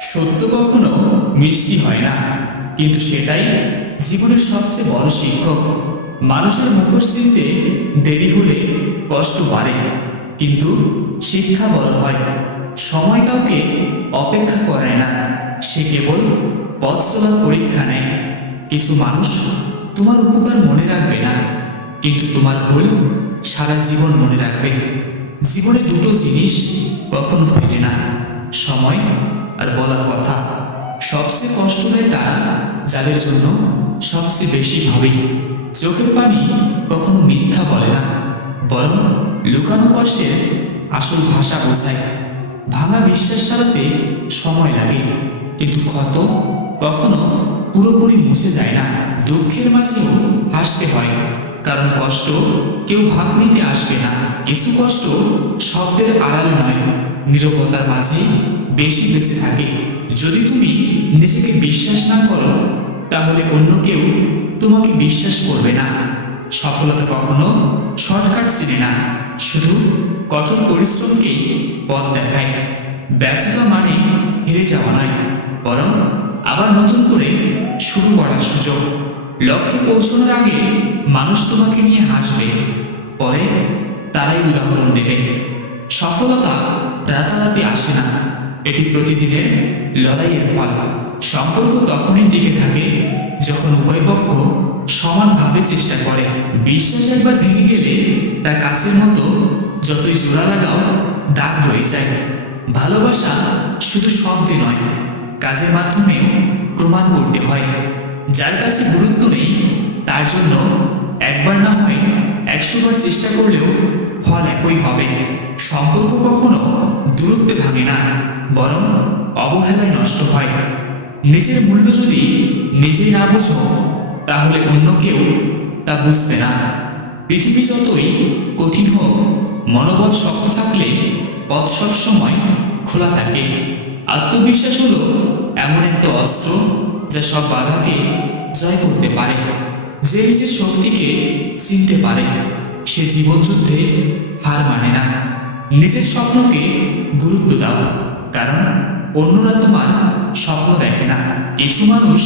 সত্য কখনো মিষ্টি হয় না। কিন্তু সেটাই জীবনের সবচেয়ে বড় শিক্ষক। মানুষের মুখোশ চিনতে দেরি হলে কষ্ট বাড়ে, কিন্তু শিক্ষা বড় হয়। সময় কাউকে অপেক্ষা করায় না, সে কেবল পথ পরীক্ষা নেয়। কিছু মানুষ তোমার উপকার মনে রাখবে না, কিন্তু তোমার ভুল সারা জীবন মনে রাখবে। জীবনে দুটো জিনিস যাদের জন্য সবচেয়ে বেশি ভাবে। চোখের পানি কখনো মিথ্যা বলে না, বরং লুকানো কষ্টের আসল ভাষা বোঝায়। ভাঙা বিশ্বাস ছাড়াতে সময় লাগে, কিন্তু ক্ষত কখনো পুরোপুরি মুছে যায় না। দুঃখের মাঝেও হাসতে হয়, কারণ কষ্ট কেউ ভাগ নিতে আসবে না। কিছু কষ্ট শব্দের আড়াল নয়, নিরবতার মাঝে বেশি বেঁচে থাকে। যদি তুমি নিজেকে বিশ্বাস না করো তাহলে অন্য কেউ তোমাকে বিশ্বাস করবে না। সফলতা কখনো শর্টকাট চিনে না। শুধু কঠোর পরিশ্রমকেই পথ দেখায়। ব্যর্থতা মানে হেরে যাওয়া নয়, বরং আবার নতুন করে শুরু করার সুযোগ। লক্ষ্যে পৌঁছানোর আগে মানুষ তোমাকে নিয়ে হাসবে, পরে তারাই উদাহরণ দেবে। সফলতা রাতারাতি আসে না, এটি প্রতিদিনের লড়াইয়ের ফল। সম্পর্ক তখনই টিকে থাকে যখন উভয় পক্ষ সমানভাবে চেষ্টা করে। বিশ্বাস একবার ভেঙে গেলে তা কাছের মতো যতই জোড়া লাগাও, দাগ রয়ে যায়। ভালোবাসা শুধু শব্দে নয়, কাজের মাধ্যমেও প্রমাণ করতে হয়। যার কাছে গুরুত্ব নেই, তার জন্য একবার না হয় একশোবার চেষ্টা করলেও ফল একই হবে। সম্পর্ক কখনো দূরত্বে ভাঙে না, বরং অবহেলায় নষ্ট হয়। নিজের মূল্য যদি নিজেই না বোঝো, তাহলে অন্য কেউ তা বুঝবে না। পৃথিবী যতই কঠিন হোক, মনোবল শক্ত থাকলে পথ সবসময় খোলা থাকে। আত্মবিশ্বাস হলো এমন একটা অস্ত্র যা সব বাধাকে জয় করতে পারে। যে নিজের শক্তিকে চিনতে পারে, সে জীবনযুদ্ধে হার মানে না। নিজের স্বপ্নকে গুরুত্ব দাও, কারণ অন্যরা তোমার কিছু মানুষ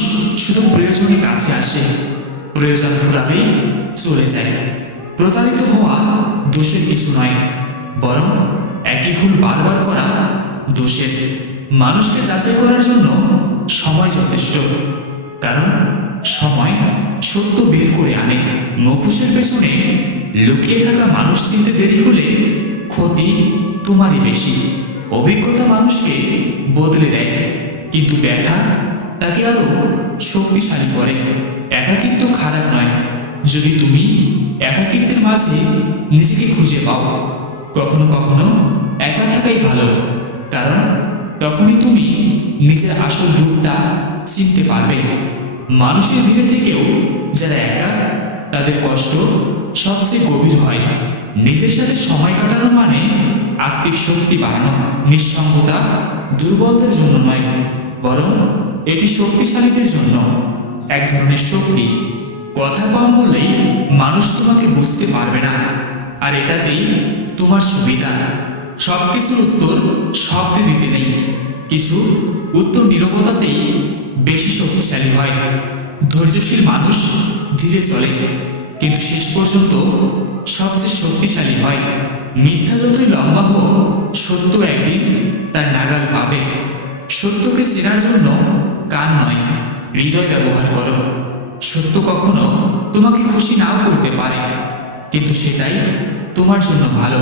শুধু প্রয়োজনে কাছে আসে, প্রয়োজন ফুরাবে চলে যায়। প্রতারিত হওয়া দোষের কিছু নয়, বরং একই ভুল বারবার করা দোষের। মানুষকে যাচাই করার জন্য সময় যথেষ্ট, কারণ সময় সত্য বের করে আনে। মুখোশের পেছনে লুকিয়ে থাকা মানুষ চিনতে দেরি হলে ক্ষতি তোমারই বেশি। অভিজ্ঞতা মানুষকে বদলে দেয়, কিন্তু ব্যথা তাকে আরও শক্তিশালী করে। একাকিত্ব খারাপ নয়। যদি তুমি একাকিত্বের মাঝে নিজেকে খুঁজে পাও, কখনো কখনো একা থাকাই ভালো। কারণ তখনই তুমি নিজের আসল রূপটা চিনতে পারবে। মানুষের ভিড়ে থেকেও যারা একা, তাদের কষ্ট সবচেয়ে গভীর হয়। নিজের সাথে সময় কাটানো মানে আত্মিক শক্তি বাড়ানো। নিঃসঙ্গতা দুর্বলদের জন্য নয়, বরং এটি শক্তিশালীদের জন্য এক ধরনের শক্তি। কথা কম বললেই মানুষ তোমাকে বুঝতে পারবে না। আর এটাতেই তোমার সুবিধা। সব কিছুর উত্তর শব্দে দিতে নেই। কিছু উত্তর নিরবতাতেই বেশি শক্তিশালী হয়। ধৈর্যশীল মানুষ ধীরে চলে। কিন্তু শেষ পর্যন্ত সবচেয়ে শক্তিশালী হয়। মিথ্যা যতই লম্বা হোক, সত্য একদিন সত্যকে চেনার জন্য কান নয়, হৃদয় ব্যবহার করো। সত্য কখনো তোমাকে খুশি নাও করতে পারে, কিন্তু সেটাই তোমার জন্য ভালো।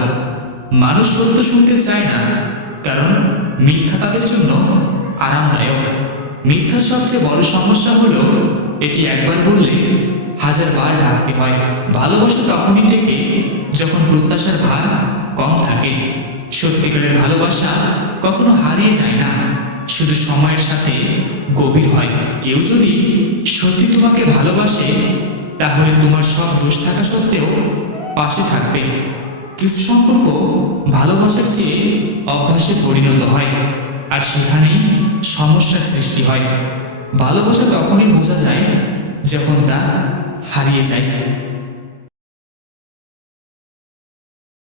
মানুষ সত্য শুনতে চায় না, কারণ মিথ্যা তাদের জন্য আরামদায়ক। মিথ্যার সবচেয়ে বড় সমস্যা হলো, এটি একবার বললে হাজার বার ডাকতে হয়। ভালোবাসা তখনই টেকে যখন প্রত্যাশার ভার কম থাকে। সত্যিকারের ভালোবাসা কখনো হারিয়ে যায় না। শুধু সময়ের সাথে গভীর হয়। কেউ যদি সত্যি তোমাকে ভালোবাসে, তাহলে তোমার সব দোষ থাকা সত্ত্বেও পাশে থাকবে। কিছু সম্পর্ক ভালোবাসার চেয়ে অভ্যাসে পরিণত হয়, আর সেখানেই সমস্যার সৃষ্টি হয়। ভালোবাসা তখনই বোঝা যায় যখন তা হারিয়ে যায়।